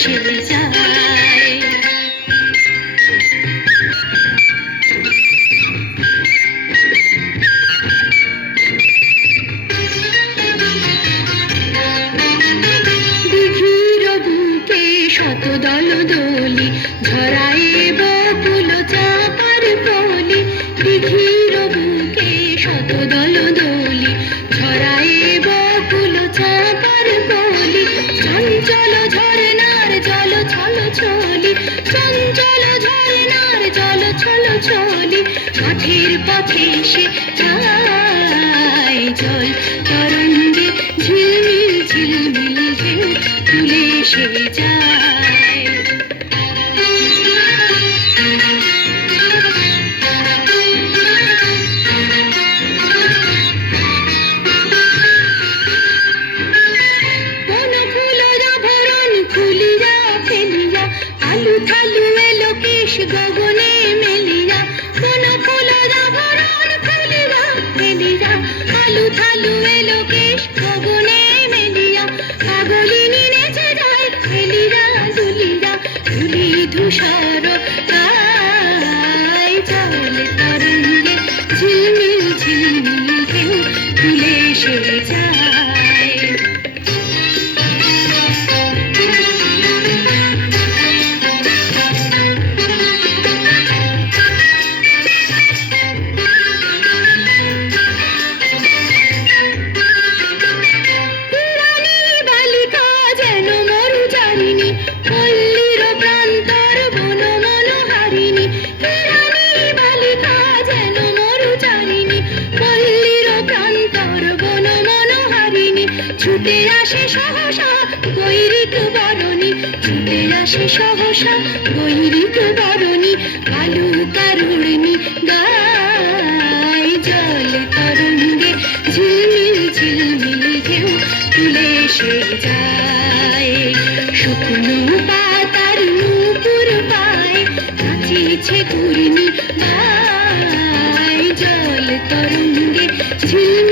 ভেসে যায়। দিঘির বুকে শত দল দোলি ঝরায় বকুল চাপার কলি। দিঘির বুকে শত দল দোলি ঝরায় বকুল চাপার কলি। চঞ্চল ঝরনার জল ছল ছলি, চঞ্চল ঝরনার জল ছল ছলি। মাঠের পথে সে যায়, জল তরঙ্গে ঝিলমিল ঝিলমিল ঢেউ তুলে সে যায়। কোন ফুলরা ভরণ খুলিয়া ফেলিয়া আলু থালু এলো কেশ গগনে মেলিয়া। কোন ফুলরা ভরণ খুলিয়া ফেলিয়া আলু থালু এলো কেশ গগনে মেলিয়া। পাগলিনী নেচে যায় ফেলিয়া দুলিয়া, ধুলি ধূসর গায়। জল তরঙ্গে ঝিলমিল ঝিলমিল ঢেউ তুলে সে যায়। রানী বালিকা যেন মরুচারিণী, পল্লীর প্রান্তর বন মনোহারিণী। রানী বালিকা যেন মরুচারিণী, পল্লীর প্রান্তর বন মনোহারিণী। ছুটে আসে সহসা গৈরিক বরণী, ছুটে আসে সহসা গৈরিক বরণী। কালু কারুণী গায়, জল তরঙ্গে ঝিলমিল ঝিলমিল ঢেউ তুলে সে যায়। শুকনো পাতার নূপুর পায় নাচিছে ঘূর্ণি গায়। জল তরঙ্গে ঝিলমিল